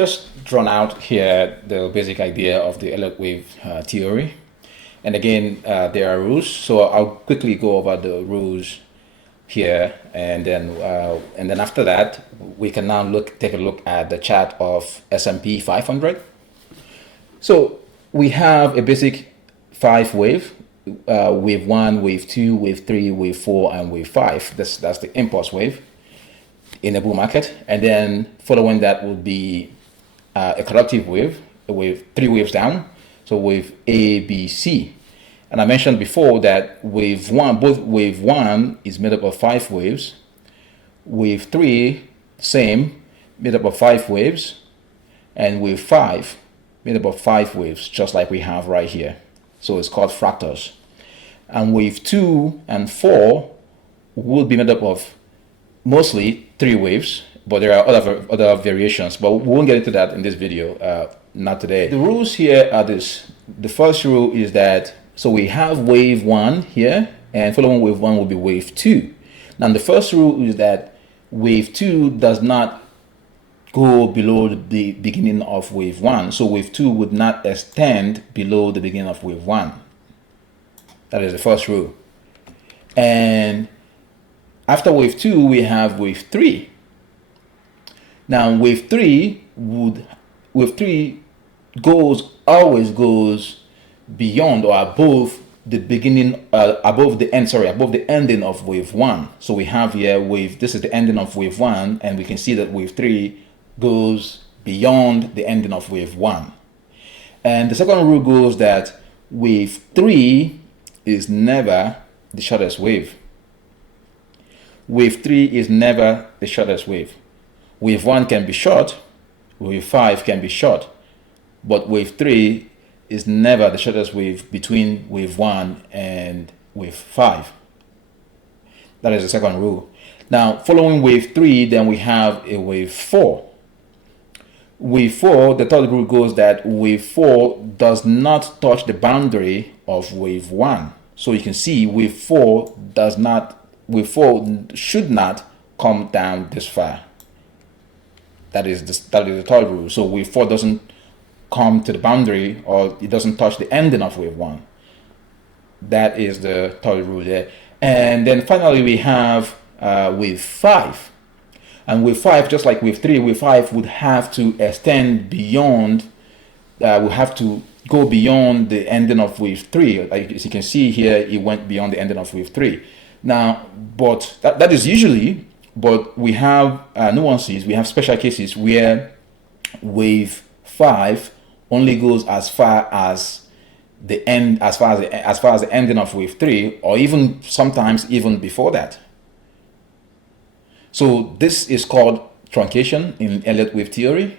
Just drawn out here the basic idea of the Elliott Wave theory. And again, there are rules, so I'll quickly go over the rules here, and then after that, we can now take a look at the chart of S&P 500. So we have a basic 5 wave, wave 1, wave 2, wave 3, wave 4, and wave 5. That's the impulse wave in a bull market, and then following that would be a corrective wave, a wave 3 waves down, so wave A, B, C. And I mentioned before that wave 1, both wave 1 is made up of 5 waves, wave 3 same, made up of 5 waves, and wave 5 made up of 5 waves, just like we have right here. So it's called fractals. And wave 2 and 4 will be made up of mostly 3 waves, but there are other variations, but we won't get into that in this video, not today. The rules here are this. The first rule is that, so we have wave 1 here, and following wave 1 will be wave 2. Now the first rule is that wave 2 does not go below the beginning of wave 1. So wave 2 would not extend below the beginning of wave 1. That is the first rule. And after wave 2, we have wave 3. Now wave 3 always goes beyond or above the beginning, above the ending of wave 1. So we have here this is the ending of wave 1, and we can see that wave 3 goes beyond the ending of wave 1. And the second rule goes that wave 3 is never the shortest wave. Wave 3 is never the shortest wave. Wave 1 can be short, wave 5 can be short, but wave 3 is never the shortest wave between wave 1 and wave 5. That is the second rule. Now, following wave 3, then we have a wave 4. Wave 4, the third rule goes that wave 4 does not touch the boundary of wave 1. So you can see wave 4 should not come down this far. That is the third rule. So wave 4 doesn't come to the boundary, or it doesn't touch the ending of wave 1. That is the third rule there. And then finally we have wave 5. And wave 5, just like wave 3, wave 5 would have to extend beyond, would have to go beyond the ending of wave 3. Like, as you can see here, it went beyond the ending of wave 3. Now, but that is usually, but we have nuances. We have special cases where wave 5 only goes as far as the end, as far as the ending of wave 3, or even sometimes even before that. So this is called truncation in Elliott Wave Theory.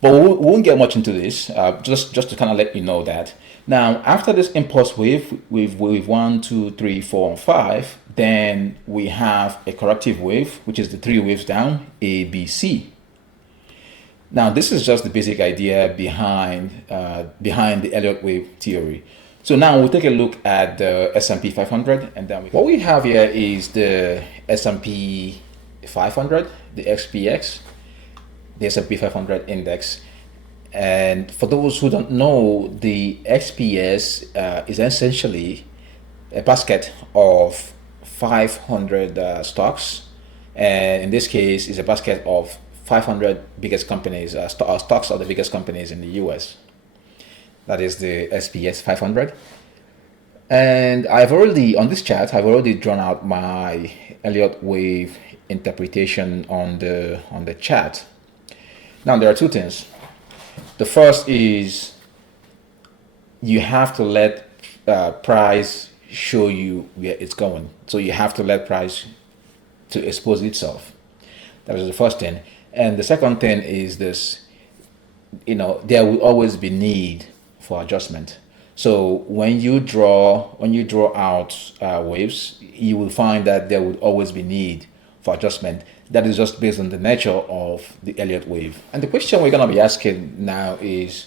But we won't get much into this, just to kind of let you know that. Now, after this impulse wave, wave 1, 2, 3, 4, and 5, then we have a corrective wave, which is the 3 waves down, A, B, C. Now, this is just the basic idea behind the Elliott Wave Theory. So now we'll take a look at the S&P 500, and then what we have here is the S&P 500, the XPX, the S&P 500 index. And for those who don't know, the XPS is essentially a basket of 500 stocks, and in this case is a basket of 500 biggest companies, stocks of the biggest companies in the US. That is the SPS 500. And on this chart, I've already drawn out my Elliott Wave interpretation on the chart. Now there are two things. The first is you have to let price show you where it's going. So you have to let price to expose itself. That is the first thing. And the second thing is this, there will always be need for adjustment. So when you draw out waves, you will find that there would always be need for adjustment. That is just based on the nature of the Elliott wave. And the question we're going to be asking now is,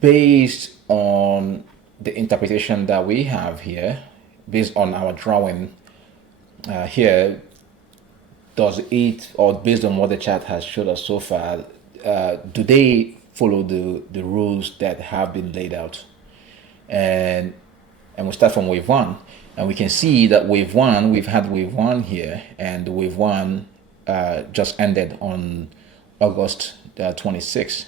based on the interpretation that we have here, based on our drawing here, does it, or based on what the chart has showed us so far, do they follow the rules that have been laid out? And we start from wave one, and we can see that wave one, we've had wave one here, and the wave one just ended on August 26th.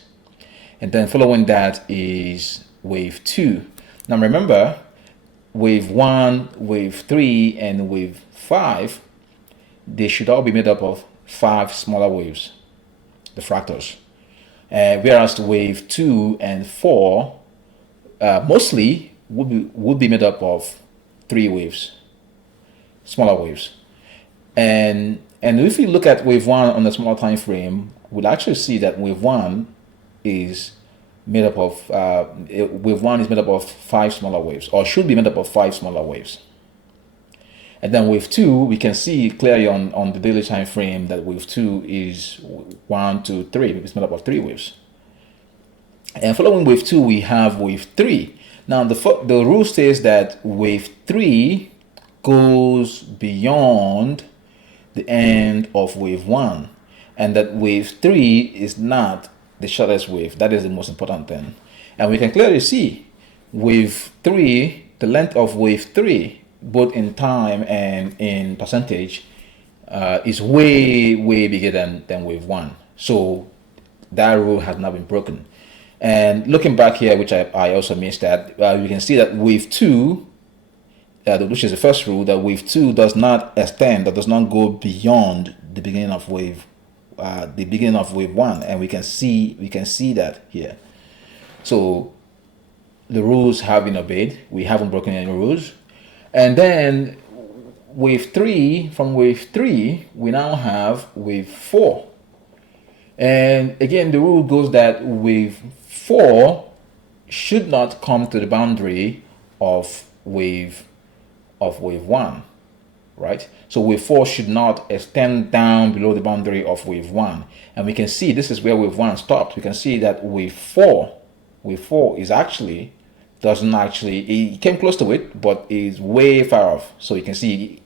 And then following that is wave two. Now remember, wave one, wave three, and wave five, they should all be made up of 5 smaller waves, the fractals. Whereas wave 2 and 4 mostly would be made up of 3 waves, smaller waves. And if we look at wave 1 on the smaller time frame, we'll actually see that wave 1 is made up of 5 smaller waves, or should be made up of 5 smaller waves. And then wave 2, we can see clearly on the daily time frame that wave 2 is 1, 2, 3. It's made up of 3 waves. And following wave 2, we have wave 3. Now the rule says that wave 3 goes beyond the end of wave 1, and that wave 3 is not the shortest wave. That is the most important thing. And we can clearly see wave 3, the length of wave 3, both in time and in percentage, is way bigger than wave 1. So that rule has not been broken. And looking back here, which I also missed that, you can see that wave 2, which is the first rule, that wave 2 does not extend, that does not go beyond the beginning of wave 1, and we can see that here. So the rules have been obeyed. We haven't broken any rules. And then wave 3, from wave 3, we now have wave 4. And again, the rule goes that wave 4 should not come to the boundary of wave 1, right? So wave 4 should not extend down below the boundary of wave 1. And we can see this is where wave 1 stopped. We can see that wave 4 is actually it came close to it, but is way far off. So you can see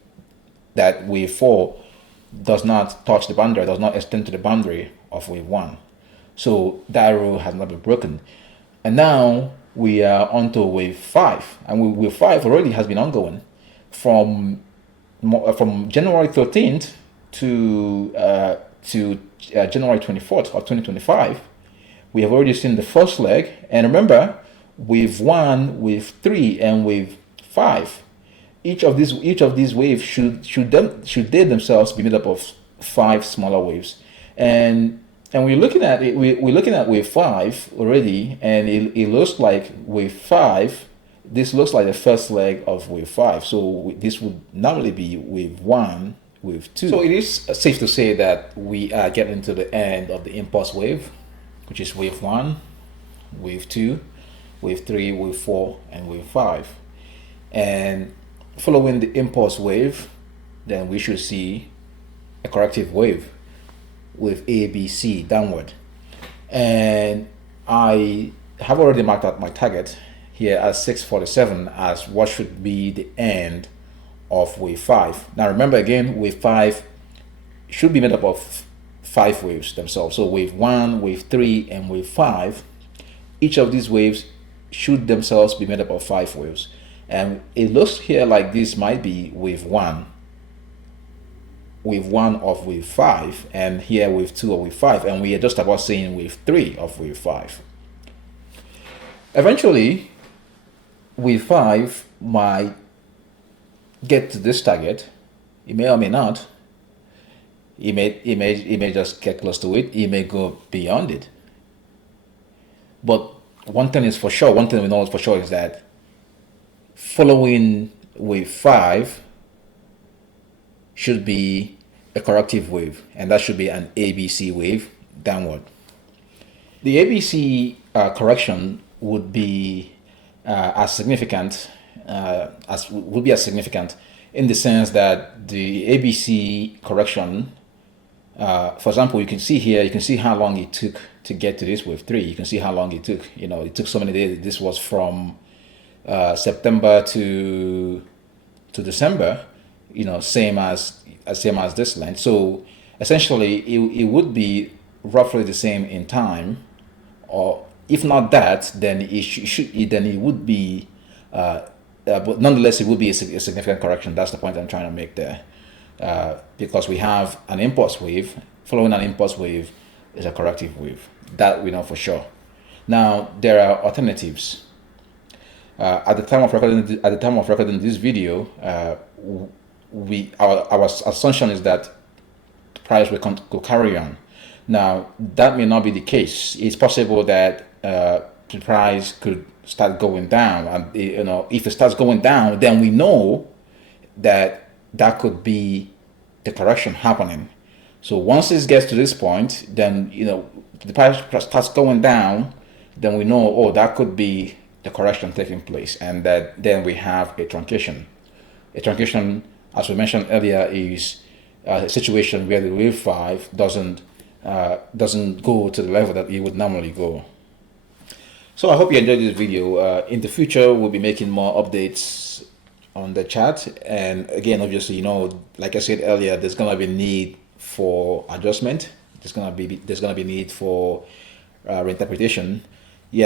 that wave 4 does not touch the boundary, does not extend to the boundary of wave 1. So that rule has not been broken. And now we are on to wave 5. And wave 5 already has been ongoing from January 13th to January 24th of 2025. We have already seen the first leg. And remember, wave 1, wave 3, and wave 5. Each of these waves should they themselves be made up of 5 smaller waves. And we're looking at it. We're looking at wave 5 already, and it looks like wave 5. This looks like the first leg of wave 5. So this would normally be wave 1, wave 2. So it is safe to say that we are getting to the end of the impulse wave, which is wave 1, wave 2, wave 3, wave 4, and wave 5. And following the impulse wave, then we should see a corrective wave with A, B, C downward. And I have already marked out my target here as 647 as what should be the end of wave 5. Now remember again, wave 5 should be made up of 5 waves themselves. So wave 1, wave 3, and wave 5. Each of these waves should themselves be made up of 5 waves. And it looks here like this might be wave 1 of wave 5, and here wave 2 of wave 5, and we are just about seeing wave 3 of wave 5. Eventually, wave 5 might get to this target. It may or may not. It may just get close to it. It may go beyond it. But one thing is for sure, one thing we know for sure is that following wave 5 should be a corrective wave, and that should be an ABC wave downward. The ABC correction would be as significant in the sense that the ABC correction, for example, you can see here, you can see how long it took to get to this wave 3. You can see how long it took. It took so many days. This was from September to December. Same as this length. So essentially, it would be roughly the same in time, or if not that, then then it would be, but nonetheless, it would be a significant correction. That's the point I'm trying to make there, because we have an impulse wave. Following an impulse wave is a corrective wave. That we know for sure. Now there are alternatives. At the time of recording this video, our assumption is that the price will carry on. Now that may not be the case. It's possible that the price could start going down, and if it starts going down, then we know that that could be the correction happening. So once it gets to this point, then the price starts going down, then we know, oh, that could be the correction taking place, and that then we have a truncation. A truncation, as we mentioned earlier, is a situation where the wave 5 doesn't go to the level that it would normally go. So I hope you enjoyed this video. In the future, we'll be making more updates on the chart, and again, obviously, like I said earlier, there's gonna be need for adjustment. There's gonna be need for reinterpretation.